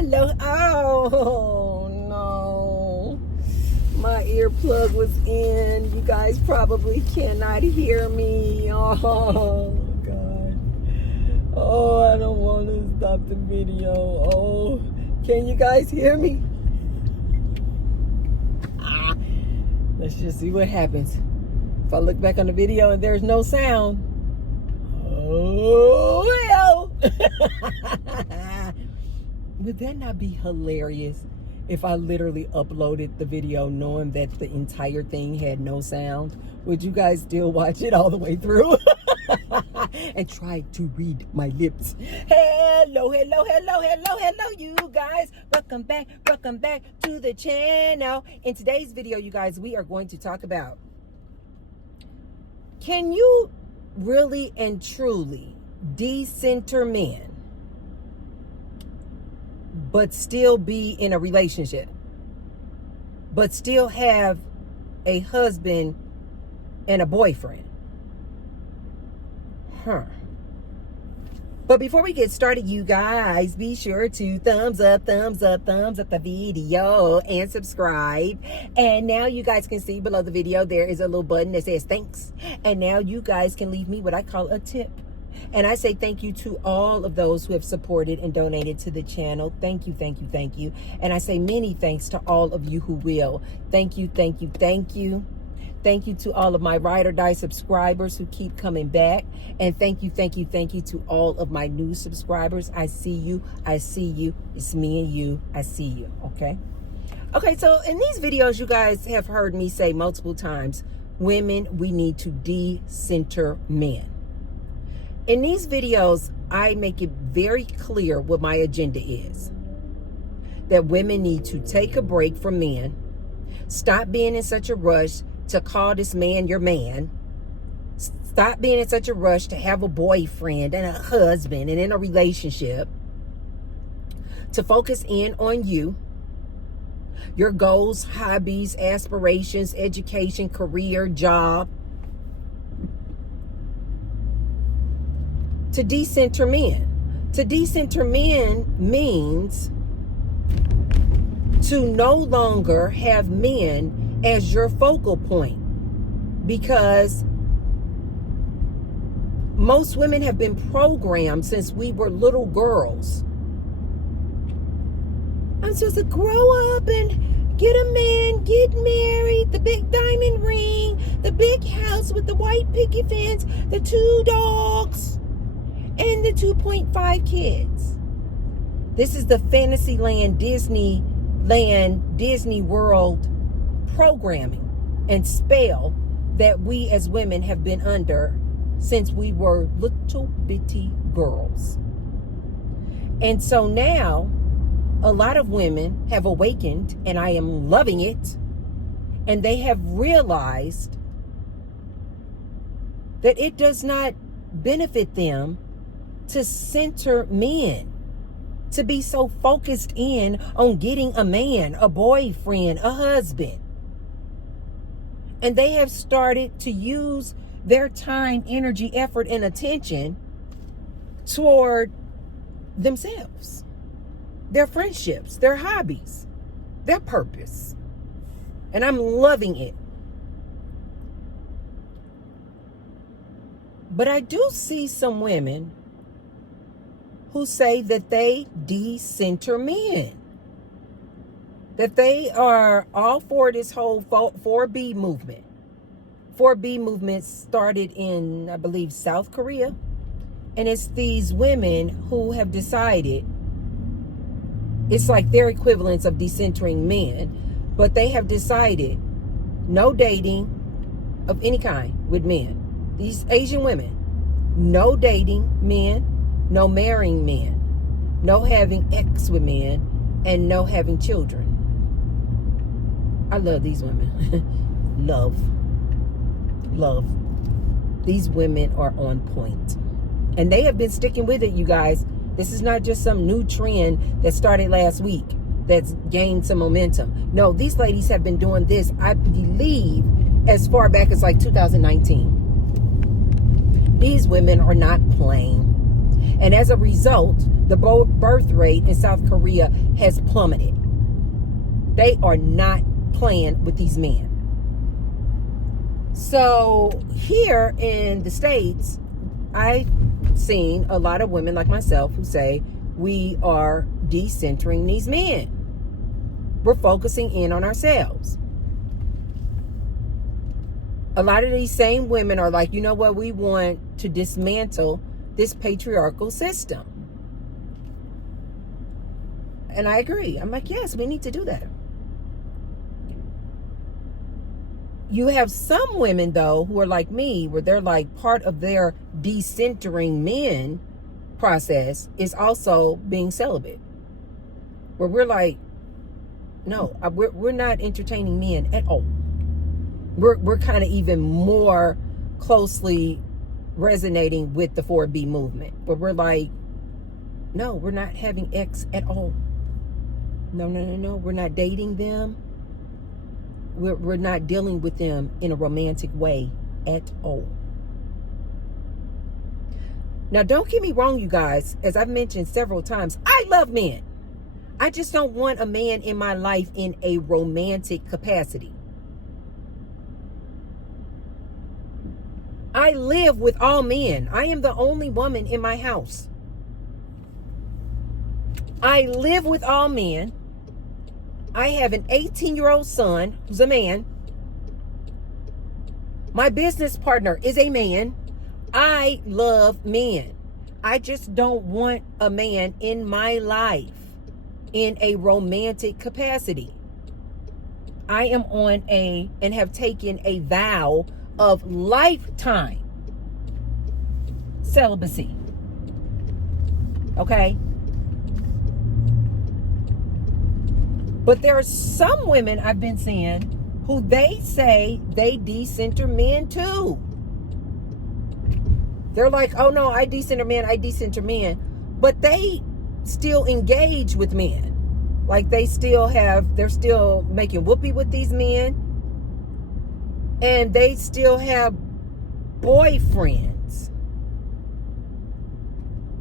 Hello. Oh, no. My earplug was in. You guys probably cannot hear me. Oh, God. Oh, I don't want to stop the video. Oh, can you guys hear me? Let's just see what happens. If I look back on the video and there's no sound. Oh, hell. Would that not be hilarious if I literally uploaded the video knowing that the entire thing had no sound? Would you guys still watch it all the way through? And try to read my lips. Hello, you guys. Welcome back to the channel. In today's video, you guys, we are going to talk about, can you really and truly decenter men but still be in a relationship, but still have a husband and a boyfriend? But before we get started, you guys, be sure to thumbs up the video and subscribe. And now you guys can see below the video, there is a little button that says thanks. And now you guys can leave me what I call a tip. And I say thank you to all of those who have supported and donated to the channel. Thank you. And I say many thanks to all of you who will. Thank you. Thank you to all of my ride or die subscribers who keep coming back. And thank you to all of my new subscribers. I see you. It's me and you. I see you. Okay, so in these videos, you guys have heard me say multiple times, women, we need to decenter men. In these videos, I make it very clear what my agenda is. That women need to take a break from men. Stop being in such a rush to call this man your man. Stop being in such a rush to have a boyfriend and a husband and in a relationship. To focus in on you, your goals, hobbies, aspirations, education, career, job. To decenter men. To decenter men means to no longer have men as your focal point, because most women have been programmed since we were little girls. I'm supposed to grow up and get a man, get married, the big diamond ring, the big house with the white picket fence, the 2 dogs, and the 2.5 kids. This is the Fantasyland, Disney World programming and spell that we as women have been under since we were little bitty girls. And so now a lot of women have awakened, and I am loving it, and they have realized that it does not benefit them to center men, to be so focused in on getting a man, a boyfriend, a husband. And they have started to use their time, energy, effort, and attention toward themselves, their friendships, their hobbies, their purpose. And I'm loving it. But I do see some women who say that they decenter men, that they are all for this whole 4B movement. 4B movement started in, I believe, South Korea. And it's these women who have decided, it's like their equivalents of decentering men, but they have decided no dating of any kind with men. These Asian women, no dating men, no marrying men, no having sex with men, and no having children. I love these women. Love. These women are on point. And they have been sticking with it, you guys. This is not just some new trend that started last week that's gained some momentum. No, these ladies have been doing this, I believe, as far back as like 2019. These women are not playing. And as a result, The birth rate in South Korea has plummeted. They are not playing with these men. So here in the States, I've seen a lot of women like myself who say we are decentering these men. We're focusing in on ourselves. A lot of these same women are like, you know what, we want to dismantle this patriarchal system. And I agree. I'm like, yes, we need to do that. You have some women, though, who are like me, where they're like part of their decentering men process is also being celibate. Where we're like, no, we're not entertaining men at all. We're kind of even more closely resonating with the 4B movement, where we're like, no, we're not having X at all. No. We're not dating them. We're not dealing with them in a romantic way at all. Now, don't get me wrong, you guys. As I've mentioned several times, I love men. I just don't want a man in my life in a romantic capacity. I live with all men. I am the only woman in my house. I live with all men. I have an 18-year-old son who's a man. My business partner is a man. I love men. I just don't want a man in my life in a romantic capacity. I am on and have taken a vow of lifetime celibacy. Okay? But there are some women I've been seeing who they say they decenter men too. They're like, oh no, I decenter men. But they still engage with men. Like they're still making whoopee with these men. And they still have boyfriends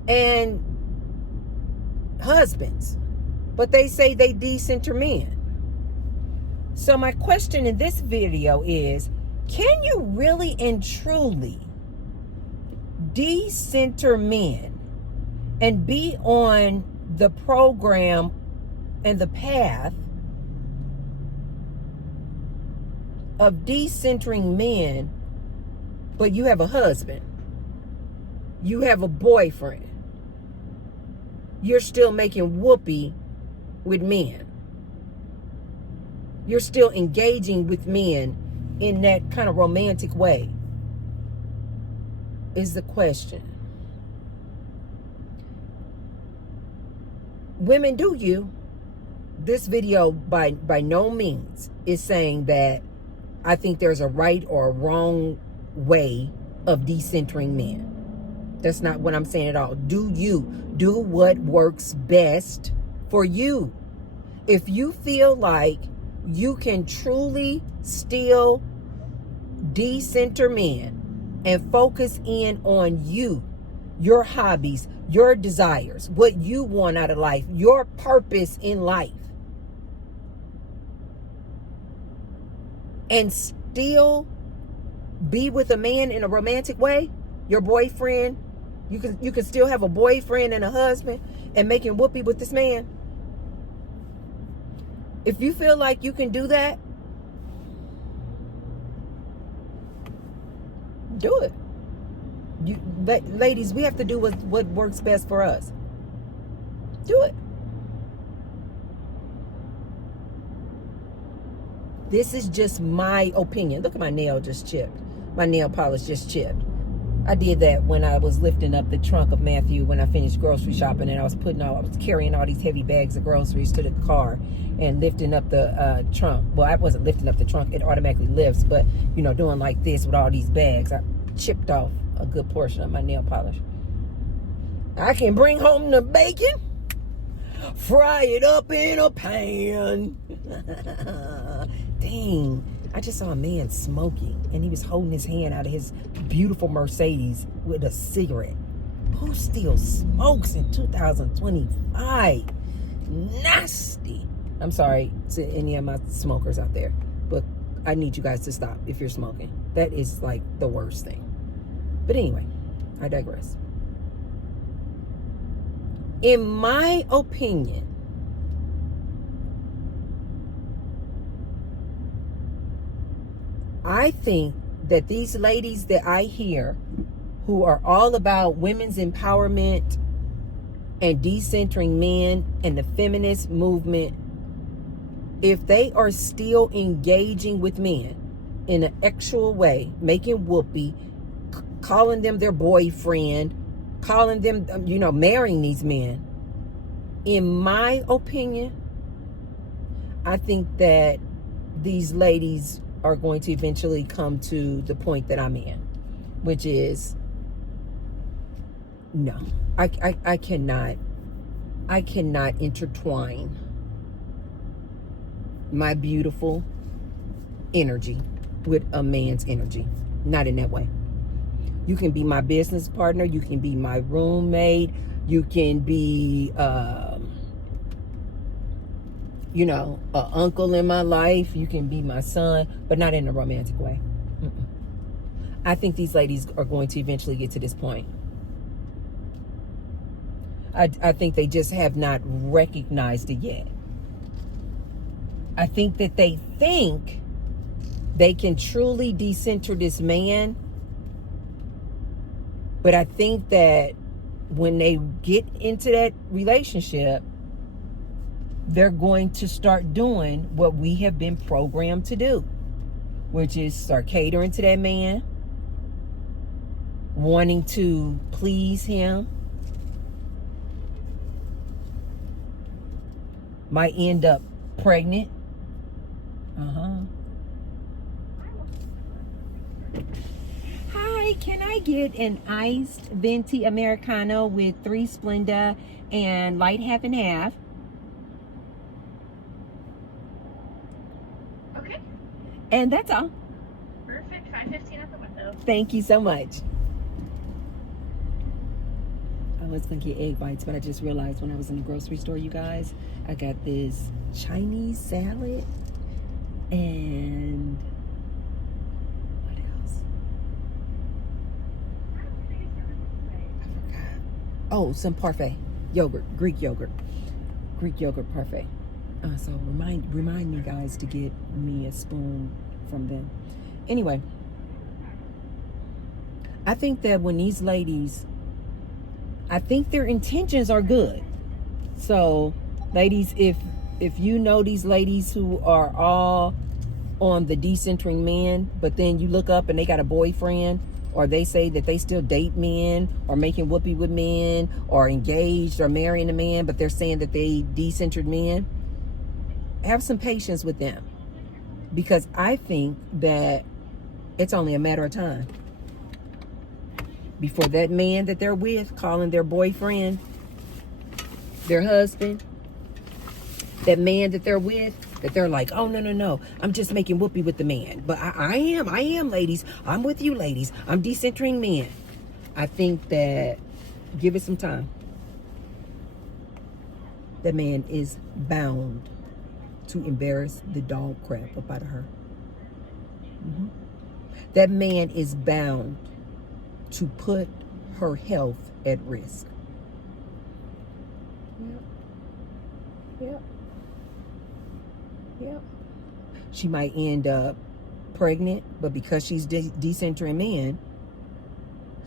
and husbands. But they say they decenter men. So my question in this video is, can you really and truly decenter men and be on the program and the path of decentering men, but you have a husband, you have a boyfriend, you're still making whoopee with men, you're still engaging with men in that kind of romantic way, is the question. Women, do you? This video by no means is saying that I think there's a right or a wrong way of decentering men. That's not what I'm saying at all. Do you do what works best for you? If you feel like you can truly still decenter men and focus in on you, your hobbies, your desires, what you want out of life, your purpose in life, and still be with a man in a romantic way, your boyfriend, you can still have a boyfriend and a husband and making whoopee with this man. If you feel like you can do that, do it. Ladies, we have to do what works best for us. Do it. This is just my opinion. Look at my nail just chipped. My nail polish just chipped. I did that when I was lifting up the trunk of Matthew when I finished grocery shopping, and I was carrying all these heavy bags of groceries to the car and lifting up the trunk. Well, I wasn't lifting up the trunk. It automatically lifts, but, doing like this with all these bags, I chipped off a good portion of my nail polish. I can bring home the bacon, fry it up in a pan. Dang, I just saw a man smoking, and he was holding his hand out of his beautiful Mercedes with a cigarette. Who still smokes in 2025? Nasty. I'm sorry to any of my smokers out there, but I need you guys to stop if you're smoking. That is like the worst thing. But anyway, I digress. In my opinion, I think that these ladies that I hear who are all about women's empowerment and decentering men and the feminist movement, if they are still engaging with men in an actual way, making whoopee, calling them their boyfriend, calling them, marrying these men, in my opinion, I think that these ladies are going to eventually come to the point that I'm in, which is, no, I cannot intertwine my beautiful energy with a man's energy. Not in that way. You can be my business partner, you can be my roommate, you can be an uncle in my life, you can be my son, but not in a romantic way. I think these ladies are going to eventually get to this point. I think they just have not recognized it yet. I think that they think they can truly decenter this man, but I think that when they get into that relationship, they're going to start doing what we have been programmed to do, which is start catering to that man, wanting to please him, might end up pregnant. Hi, can I get an iced venti Americano with 3 Splenda and light half and half? Okay. And that's all. Perfect. 5:15 at the window. Thank you so much. I was gonna get egg bites, but I just realized when I was in the grocery store, you guys, I got this Chinese salad and what else? I forgot. Oh, some parfait yogurt, Greek yogurt parfait. So remind me, guys, to get me a spoon from them. Anyway, I think that when these ladies, I think their intentions are good. So, ladies, if you know these ladies who are all on the decentering men, but then you look up and they got a boyfriend, or they say that they still date men, or making whoopee with men, or engaged or marrying a man, but they're saying that they decentered men, have some patience with them. Because I think that it's only a matter of time before that man that they're with, calling their boyfriend, their husband, that man that they're with, that they're like, oh, no, I'm just making whoopee with the man. But I am, ladies. I'm with you, ladies. I'm decentering men. I think that, give it some time. That man is bound to embarrass the dog crap up out of her. That man is bound to put her health at risk. Yep. She might end up pregnant, but because she's decentering men,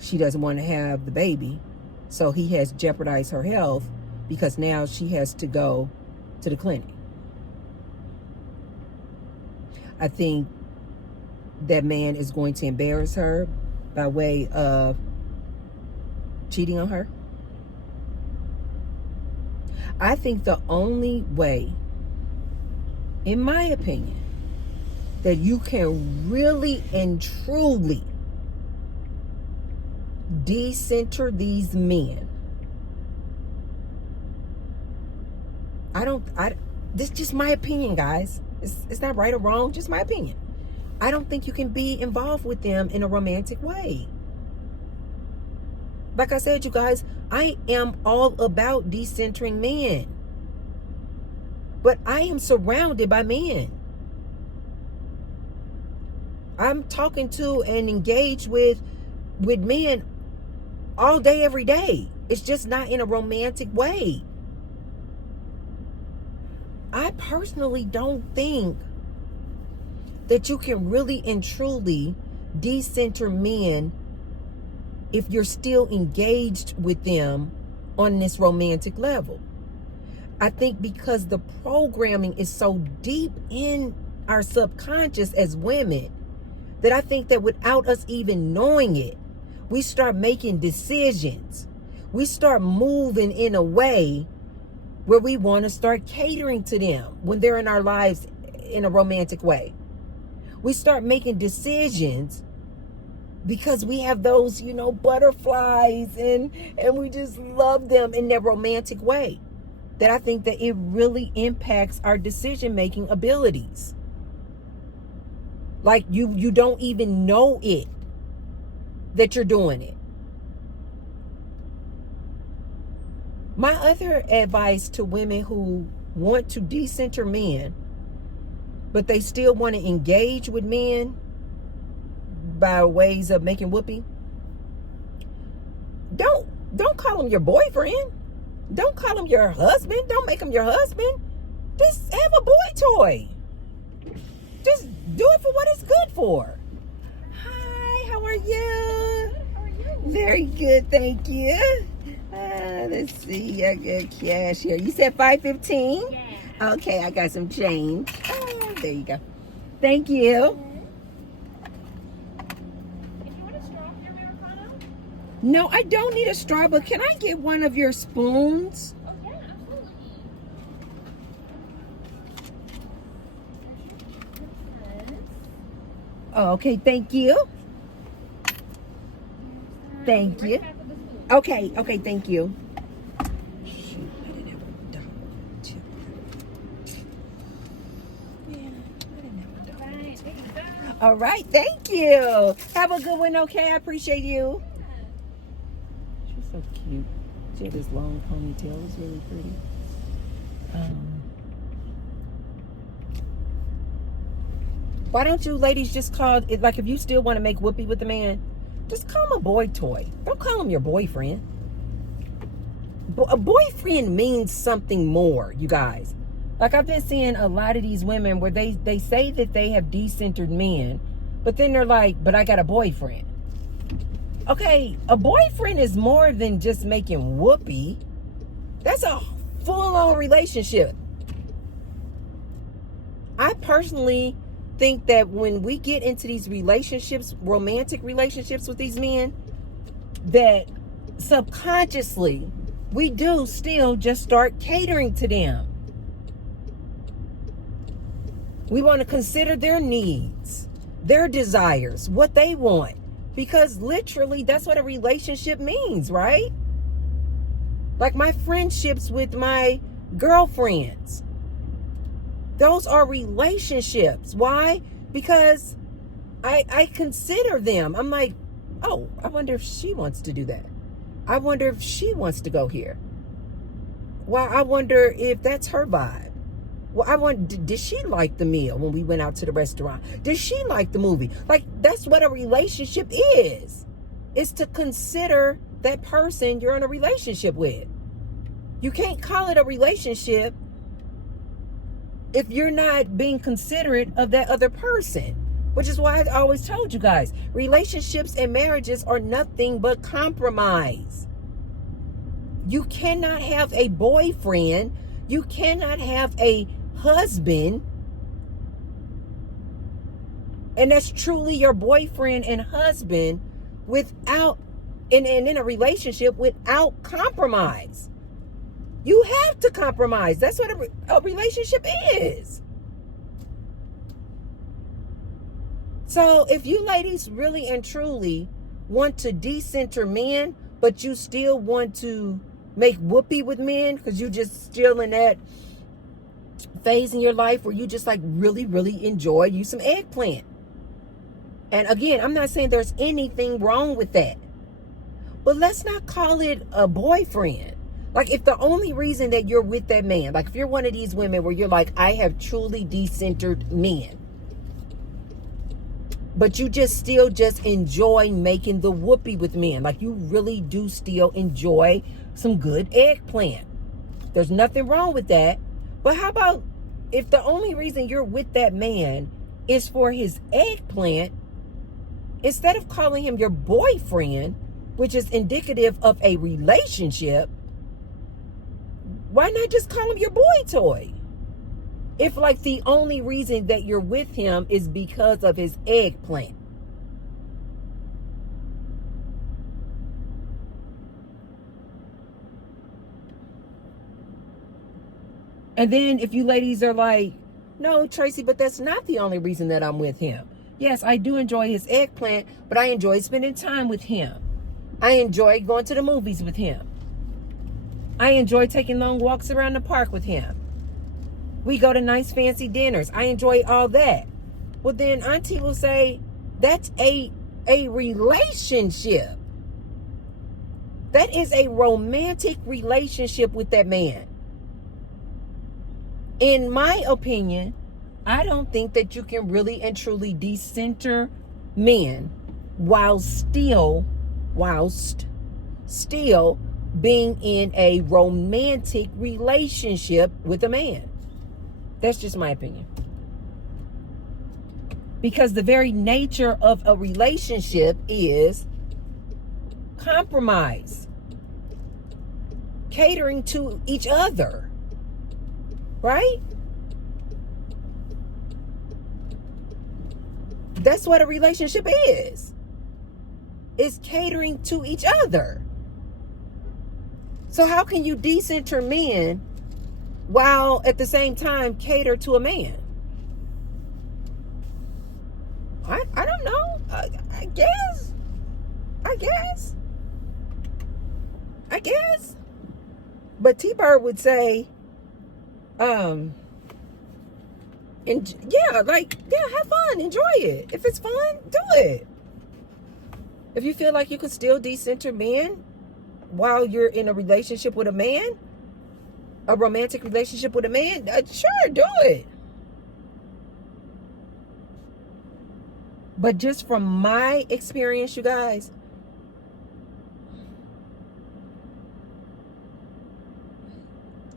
she doesn't want to have the baby. So he has jeopardized her health because now she has to go to the clinic. I think that man is going to embarrass her by way of cheating on her. I think the only way, in my opinion, that you can really and truly decenter these men, this is just my opinion, guys. It's not right or wrong, just my opinion. I don't think you can be involved with them in a romantic way. Like I said, you guys, I am all about decentering men. But I am surrounded by men. I'm talking to and engaged with men all day, every day. It's just not in a romantic way. I personally don't think that you can really and truly decenter men if you're still engaged with them on this romantic level. I think because the programming is so deep in our subconscious as women, that I think that without us even knowing it, we start making decisions. We start moving in a way where we want to start catering to them when they're in our lives in a romantic way. We start making decisions because we have those, butterflies and we just love them in their romantic way. That I think that it really impacts our decision-making abilities. Like you don't even know it, that you're doing it. My other advice to women who want to decenter men, but they still want to engage with men by ways of making whoopee, don't call him your boyfriend. Don't call him your husband. Don't make him your husband. Just have a boy toy. Just do it for what it's good for. Hi, how are you? How are you? Very good, thank you. Let's see, I got cash here. You said $5.15? Yeah. Okay, I got some change. There you go. Thank you. If you want a straw for your Americano? No, I don't need a straw, but can I get one of your spoons? Oh, yeah, absolutely. Oh, okay, thank you. Thank you. Okay, thank you. Shoot, I didn't have a dollar. I didn't have a dollar. Right, there you go. All right, thank you. Have a good one, okay? I appreciate you. She's so cute. She had this long ponytail. It's really pretty. Why don't you ladies just call it, like, if you still want to make whoopee with the man, just call him a boy toy. Don't call him your boyfriend. A boyfriend means something more, you guys. Like, I've been seeing a lot of these women where they say that they have decentered men, but then they're like, but I got a boyfriend. Okay, a boyfriend is more than just making whoopee. That's a full-on relationship. I personally think that when we get into these relationships, romantic relationships with these men, that subconsciously we do still just start catering to them. We want to consider their needs, their desires, what they want, because literally that's what a relationship means, right? Like my friendships with my girlfriends, those are relationships. Why? Because I consider them. I'm like, oh, I wonder if she wants to do that. I wonder if she wants to go here. Well, I wonder if that's her vibe. Well, did she like the meal when we went out to the restaurant? Did she like the movie? Like, that's what a relationship is. It's to consider that person you're in a relationship with. You can't call it a relationship if you're not being considerate of that other person. Which is why I always told you guys, relationships and marriages are nothing but compromise. You cannot have a boyfriend. You cannot have a husband. And that's truly your boyfriend and husband without, and in a relationship without compromise. You have to compromise. That's what a relationship is. So if you ladies really and truly want to decenter men, but you still want to make whoopee with men because you just still in that phase in your life where you just like really, really enjoy you some eggplant. And again, I'm not saying there's anything wrong with that. But let's not call it a boyfriend. Like, if the only reason that you're with that man, like if you're one of these women where you're like, I have truly decentered men, but you just still just enjoy making the whoopee with men. Like, you really do still enjoy some good eggplant. There's nothing wrong with that. But how about if the only reason you're with that man is for his eggplant, instead of calling him your boyfriend, which is indicative of a relationship, why not just call him your boy toy? If like the only reason that you're with him is because of his eggplant. And then if you ladies are like, no, Tracy, but that's not the only reason that I'm with him. Yes, I do enjoy his eggplant, but I enjoy spending time with him. I enjoy going to the movies with him. I enjoy taking long walks around the park with him. We go to nice fancy dinners. I enjoy all that. Well, then Auntie will say, that's a relationship. That is a romantic relationship with that man. In my opinion, I don't think that you can really and truly decenter men whilst still being in a romantic relationship with a man. That's just my opinion. Because the very nature of a relationship is compromise, catering to each other, right? That's what a relationship is. It's catering to each other. So how can you decenter men while at the same time cater to a man? I don't know. I guess. But T-Bird would say, and have fun, enjoy it. If it's fun, do it. If you feel like you could still decenter men while you're in a relationship with a man, a romantic relationship with a man, sure, do it. But just from my experience, you guys,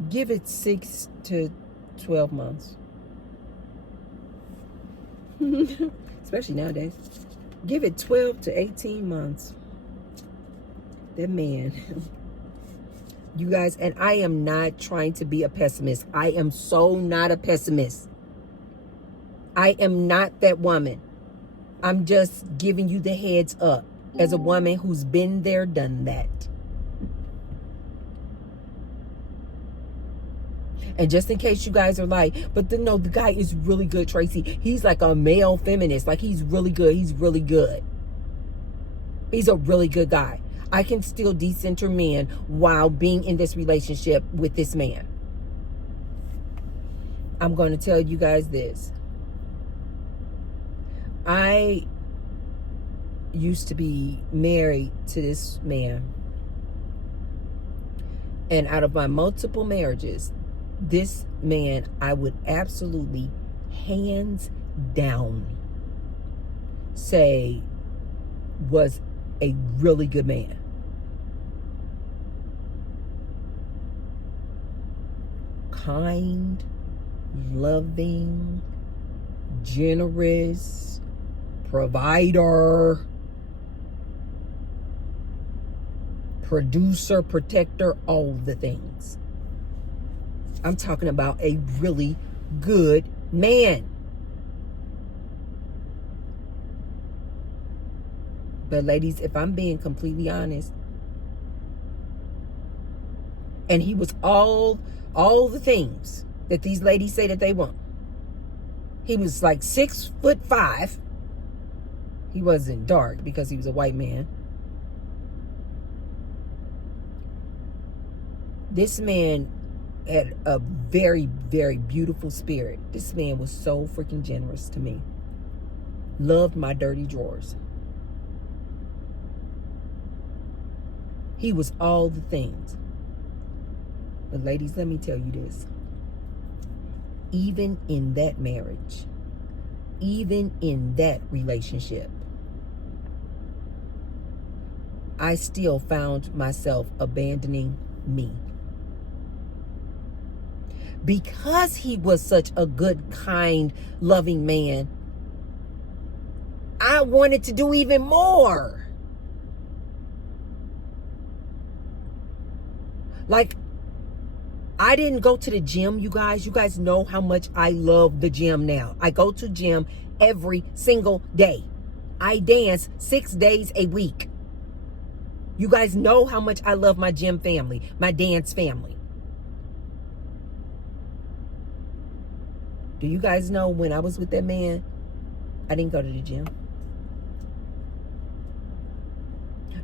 give it 6 to 12 months. Especially nowadays. Give it 12 to 18 months. That man. You guys, and I am not trying to be a pessimist. I am so not a pessimist. I am not that woman. I'm just giving you the heads up as a woman who's been there, done that. And just in case you guys are like, but no, the guy is really good, Tracy. He's like a male feminist. Like, he's really good. He's really good. He's a really good guy. I can still decenter men while being in this relationship with this man. I'm going to tell you guys this. I used to be married to this man. And out of my multiple marriages, this man, I would absolutely, hands down, say was a really good man. Kind, loving, generous, provider, producer, protector, all the things. I'm talking about a really good man. But ladies, if I'm being completely honest, and he was all the things that these ladies say that they want. He was like 6'5". He wasn't dark because he was a white man. This man had a very, very beautiful spirit. This man was so freaking generous to me. Loved my dirty drawers. He was all the things. But ladies, let me tell you this. Even in that marriage, even in that relationship, I still found myself abandoning me. Because he was such a good, kind, loving man, I wanted to do even more. Like, I didn't go to the gym, you guys. You guys know how much I love the gym now. I go to gym every single day. I dance 6 days a week. You guys know how much I love my gym family, my dance family. Do you guys know when I was with that man, I didn't go to the gym?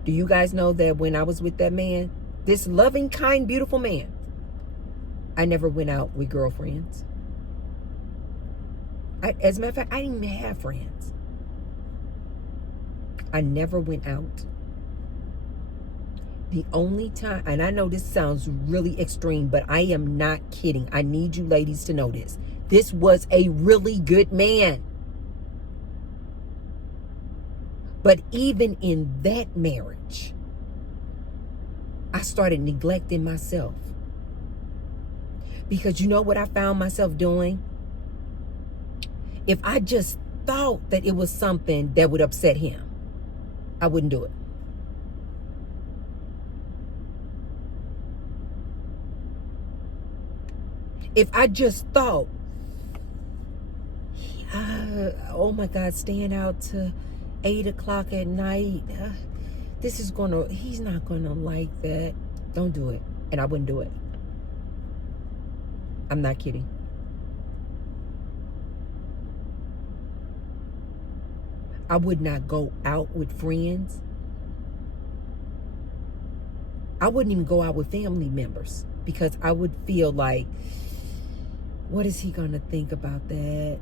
Do you guys know that when I was with that man, this loving, kind, beautiful man, I never went out with girlfriends? As a matter of fact, I didn't even have friends. I never went out. The only time, and I know this sounds really extreme, but I am not kidding. I need you ladies to know this. This was a really good man. But even in that marriage, I started neglecting myself. Because you know what I found myself doing? If I just thought that it was something that would upset him, I wouldn't do it. If I just thought, oh my God, staying out to 8 o'clock at night, he's not gonna like that. Don't do it. And I wouldn't do it. I'm not kidding. I would not go out with friends. I wouldn't even go out with family members because I would feel like, what is he gonna think about that?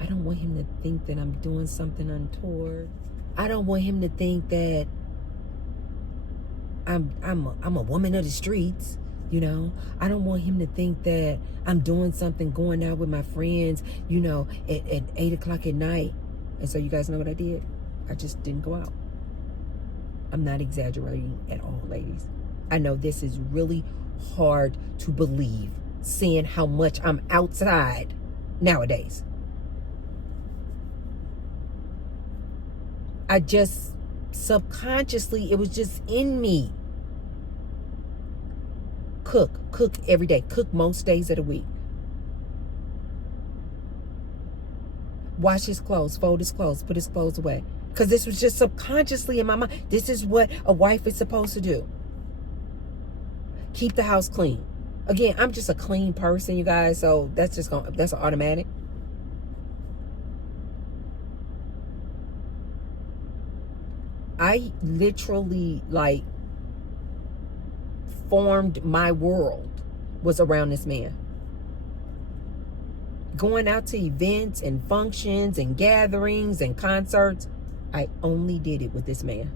I don't want him to think that I'm doing something untoward. I don't want him to think that I'm a woman of the streets, you know. I don't want him to think that I'm doing something, going out with my friends, you know, at 8 o'clock at night. And so you guys know what I did? I just didn't go out. I'm not exaggerating at all, ladies. I know this is really hard to believe, seeing how much I'm outside nowadays. I just subconsciously, it was just in me. Cook every day. Cook most days of the week. Wash his clothes, fold his clothes, put his clothes away. Because this was just subconsciously in my mind. This is what a wife is supposed to do. Keep the house clean. Again, I'm just a clean person, you guys, so that's an automatic. I literally, like, formed my world was around this man. Going out to events and functions and gatherings and concerts, I only did it with this man.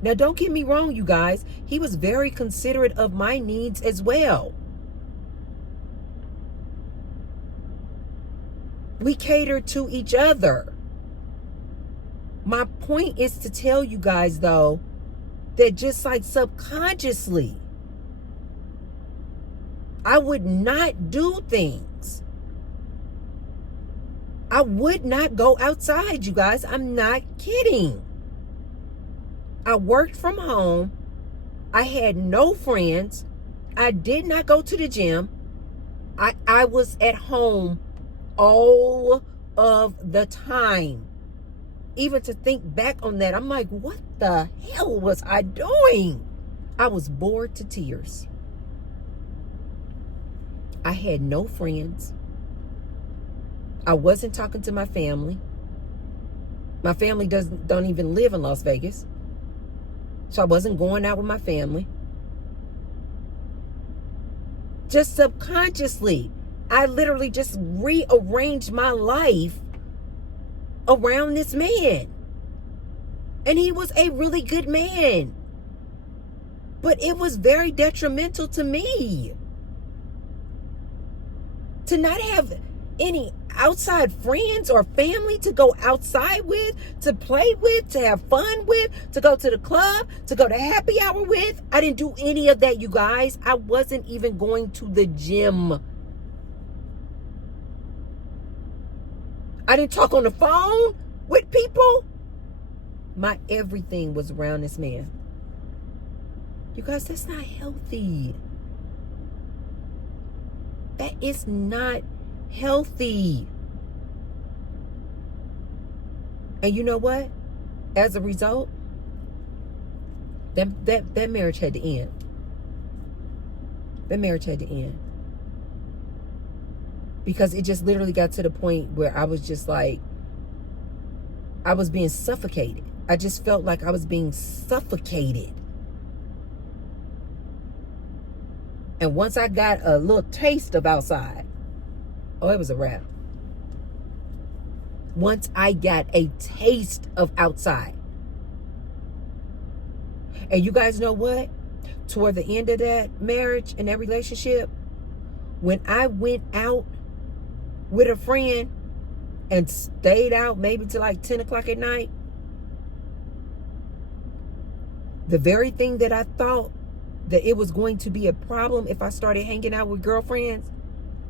Now, don't get me wrong, you guys. He was very considerate of my needs as well. We catered to each other. My point is to tell you guys, though, that just like subconsciously, I would not do things. I would not go outside, you guys. I'm not kidding. I worked from home. I had no friends. I did not go to the gym. I was at home all of the time. Even to think back on that, I'm like, what the hell was I doing? I was bored to tears. I had no friends. I wasn't talking to my family. My family don't even live in Las Vegas. So I wasn't going out with my family. Just subconsciously, I literally just rearranged my life around this man. And he was a really good man. But it was very detrimental to me to not have any outside friends or family to go outside with, to play with, to have fun with, to go to the club, to go to happy hour with. I didn't do any of that, you guys. I wasn't even going to the gym. I didn't talk on the phone with people. My everything was around this man. You guys, that's not healthy. That is not healthy. And you know what? As a result, that marriage had to end. That marriage had to end. Because it just literally got to the point where I was just like, I was being suffocated. I just felt like I was being suffocated. And once I got a little taste of outside, oh, it was a wrap. Once I got a taste of outside. And you guys know what? Toward the end of that marriage and that relationship, when I went out with a friend and stayed out maybe till like 10 o'clock at night, the very thing that I thought that it was going to be a problem if I started hanging out with girlfriends,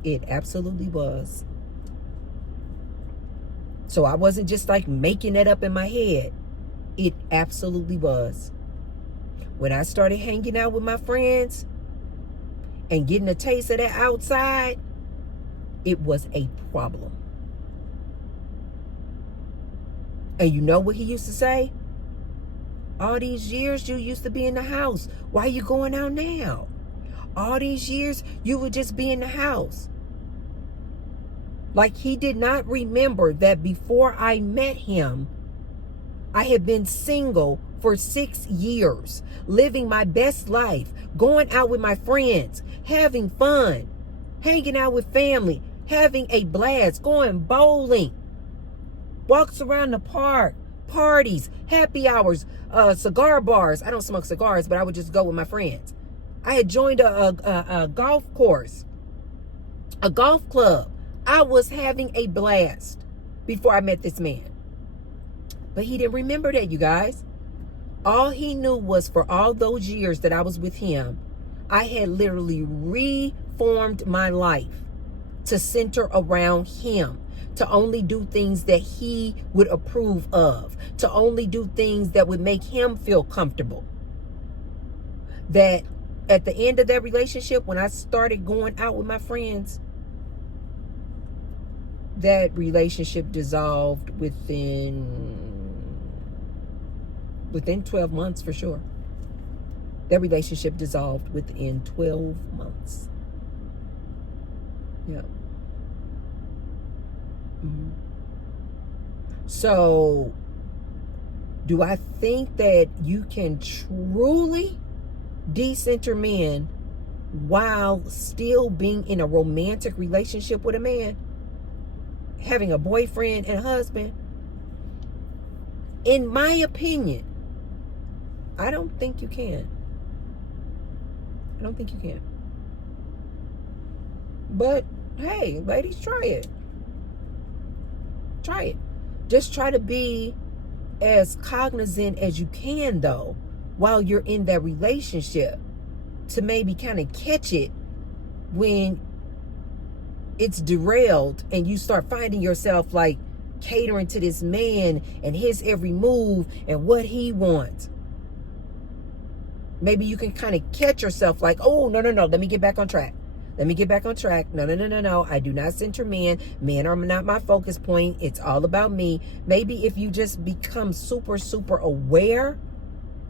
it absolutely was. So I wasn't just like making it up in my head. It absolutely was. When I started hanging out with my friends and getting a taste of that outside, it was a problem. And you know what he used to say? All these years you used to be in the house. Why are you going out now? All these years you would just be in the house. Like he did not remember that before I met him, I had been single for 6 years, living my best life, going out with my friends, having fun, hanging out with family, having a blast, going bowling, walks around the park, parties, happy hours, cigar bars. I don't smoke cigars, but I would just go with my friends. I had joined a golf course, a golf club. I was having a blast before I met this man. But he didn't remember that, you guys. All he knew was for all those years that I was with him, I had literally reformed my life to center around him, to only do things that he would approve of, to only do things that would make him feel comfortable. That at the end of that relationship, when I started going out with my friends, that relationship dissolved within 12 months for sure. That relationship dissolved within 12 months. Yeah. Mm-hmm. So, do I think that you can truly decenter men while still being in a romantic relationship with a man? Having a boyfriend and a husband? In my opinion, I don't think you can. I don't think you can. But hey, ladies, try it. Try it. Just try to be as cognizant as you can, though, while you're in that relationship, to maybe kind of catch it when it's derailed and you start finding yourself like catering to this man and his every move and what he wants. Maybe you can kind of catch yourself like, oh, no, let me get back on track. Let me get back on track. No. I do not center men. Men are not my focus point. It's all about me. Maybe if you just become super, super aware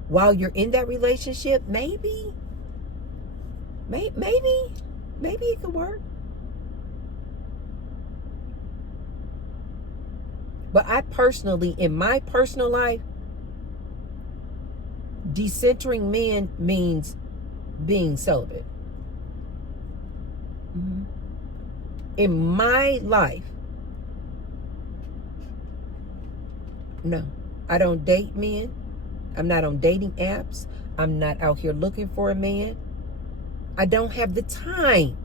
while you're in that relationship, maybe it could work. But I personally, in my personal life, decentering men means being celibate. Mm-hmm. In my life, no. I don't date men. I'm not on dating apps. I'm not out here looking for a man. I don't have the time.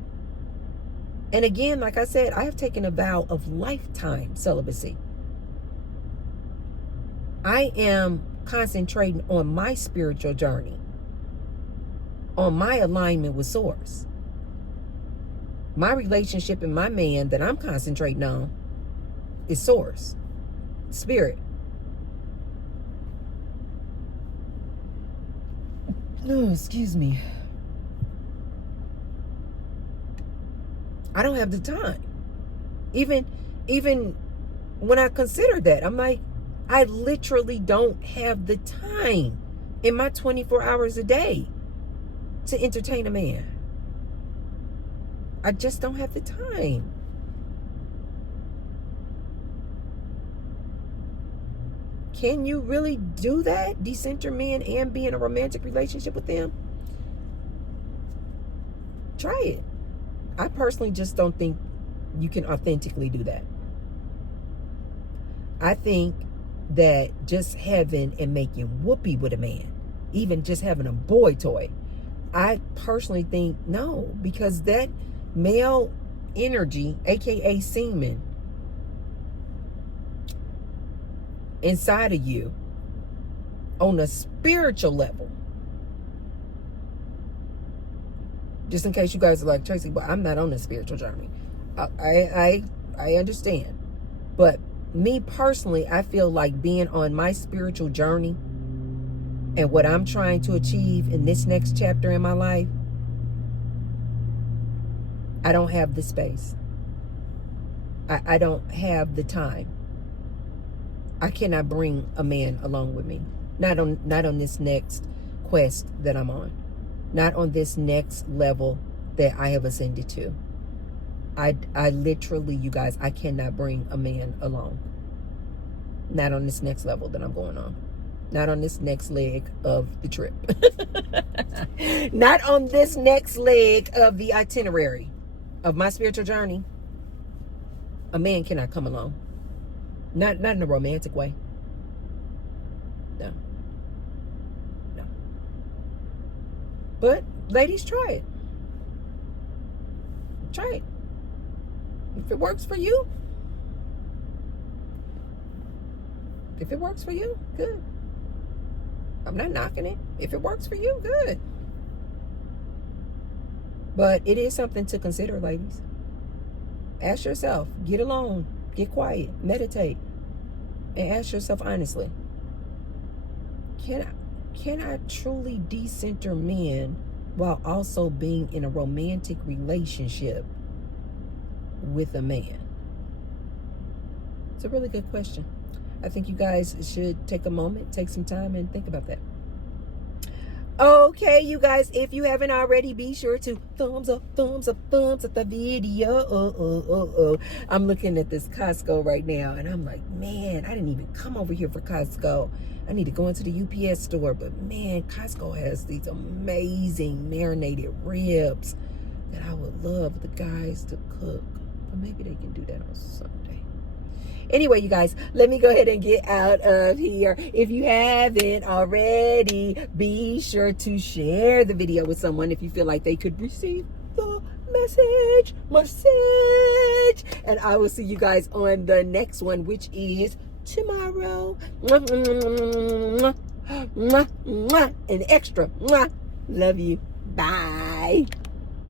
And again, like I said, I have taken a vow of lifetime celibacy. I am concentrating on my spiritual journey, on my alignment with Source. My relationship and my man that I'm concentrating on is Source, Spirit. No, excuse me. I don't have the time. Even when I consider that, I'm like, I literally don't have the time in my 24 hours a day to entertain a man. I just don't have the time. Can you really do that? Decenter men and be in a romantic relationship with them? Try it. I personally just don't think you can authentically do that. I think that just having and making whoopee with a man, even just having a boy toy, I personally think no, because that male energy, aka semen, inside of you on a spiritual level. Just in case you guys are like, Tracy, but I'm not on a spiritual journey. I understand. But me personally, I feel like being on my spiritual journey and what I'm trying to achieve in this next chapter in my life, I don't have the space. I don't have the time. I cannot bring a man along with me. Not on this next quest that I'm on. Not on this next level that I have ascended to. I literally, you guys, I cannot bring a man along. Not on this next level that I'm going on. Not on this next leg of the trip. Not on this next leg of the itinerary of my spiritual journey. A man cannot come along. Not in a romantic way. No. No. But ladies, try it. Try it. If it works for you. If it works for you, good. I'm not knocking it. If it works for you, good. But it is something to consider, ladies. Ask yourself, get alone, get quiet, meditate, and ask yourself honestly, can I truly decenter men while also being in a romantic relationship with a man? It's a really good question. I think you guys should take a moment, take some time, and think about that. Okay, you guys, if you haven't already, be sure to thumbs up the video. I'm looking at this Costco right now, and I'm like, man, I didn't even come over here for Costco. I need to go into the UPS store, but man, Costco has these amazing marinated ribs that I would love the guys to cook. But maybe they can do that on Sunday. Anyway, you guys, let me go ahead and get out of here. If you haven't already, be sure to share the video with someone if you feel like they could receive the message. And I will see you guys on the next one, which is tomorrow. An extra. Love you. Bye.